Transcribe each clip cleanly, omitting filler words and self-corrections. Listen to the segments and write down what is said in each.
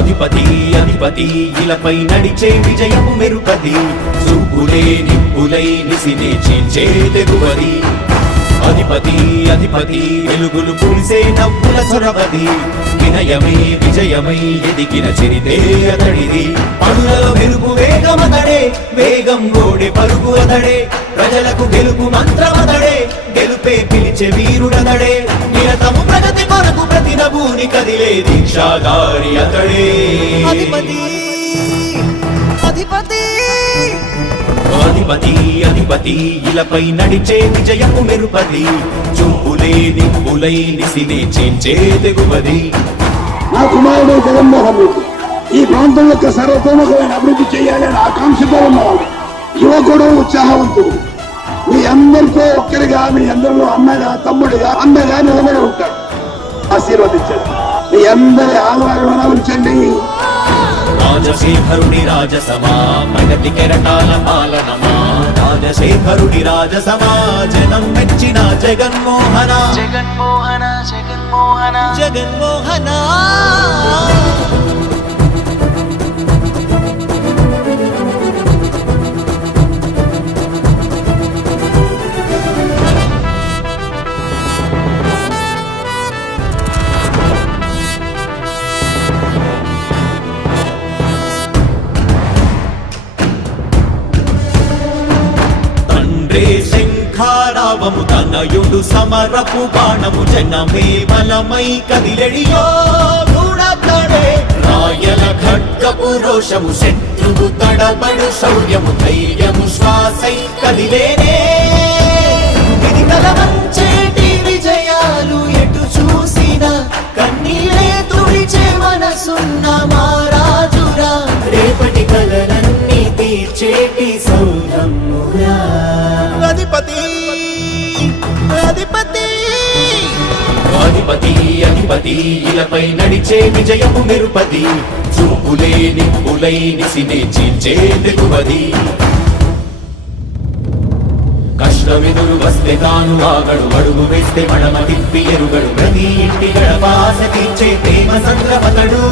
అధిపతి అధిపతి ఇలపై నడిచే విజయము మెరుపది చూపులే నిప్పులై నిసినే చీల్చే తెగువది అధిపతి అధిపతి వెలుగులు పూసే నవ్వుల చొరవది వినయమై విజయమై ఎదిగిన చరితే అతడిది పనులలో మెరుపు వేగమతడే వేగం ఓడే పరుగు అతడే ప్రజలకు గెలుపు మంత్రమతడే గెలుపే పిలిచే వీరుడతడే నిరతము ప్రగతి కొరకు ప్రతి నభూని కదిలే దీక్షాధారి అతడే అధిపతి అధిపతి అధిపతి అధిపతి ఇలపై నడిచే విజయము మెరుపది చూపులే నిప్పులై నిసినే చీల్చే తెగువది నా కుమారుడు జగన్మోహన్ రెడ్డి ఈ ప్రాంతం యొక్క సర్వతోముఖమైన అభివృద్ధి చేయాలని ఆకాంక్షతో ఉన్నవాడు యువకుడు ఉత్సాహవంతుడు మీ అందరితో ఒక్కరిగా మీ అందరిలో అన్నగా తమ్ముడిగా అన్నగా నిలబడి ఉంటాడు ఆశీర్వదించండి మీ అందరి ఆదరణ ఉంచండి రాజశేఖరుడి రాజసమా ప్రగతి కెరటాల పాలనమా రాజశేఖరుడి రాజసమా జనం మెచ్చిన జగన్మోహన జగన్మోహన జగన్మోహన జగన్మోహన శంఖారావము తనయుడు సమరపు బాణము జనమే బలమై కదిలెడియో గూడతడే రాయల ఖడ్గపు రోషము శత్రువు తడబడు శౌర్యము ధైర్యము శ్వాసై కదిలేనే ఇది కలవంచేటి విజయాలు ఎటు చూసిన కన్నీరే తుడిచే మనసున్న మారాజురా రేపటి కలలన్నీ తీర్చేటి సౌరమ్మురా అధిపతి అధిపతి అధిపతి అధిపతి ఇలపై నడిచే విజయము మెరుపది చూపులే నిప్పులై నిసినే చీల్చే తెగువది కష్టమెదురు వస్తే తాను ఆగడు అడుగు వేస్తే మడమ తిప్పి ఎరుగడు ప్రతి ఇంటి గడపాస తీర్చే ప్రేమ సంద్రపతడు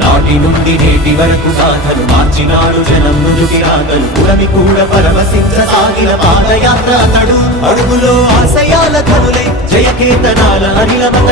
నాటి నుండి నేటి వరకు గాథలు మార్చినాడు జనం నుదుటి రాగలు పురమి కూడా పరవశించసాగిన పాదయాత్ర అతడు అడుగులో ఆశయాల కనులై జయకేతనాల అనిలమతడు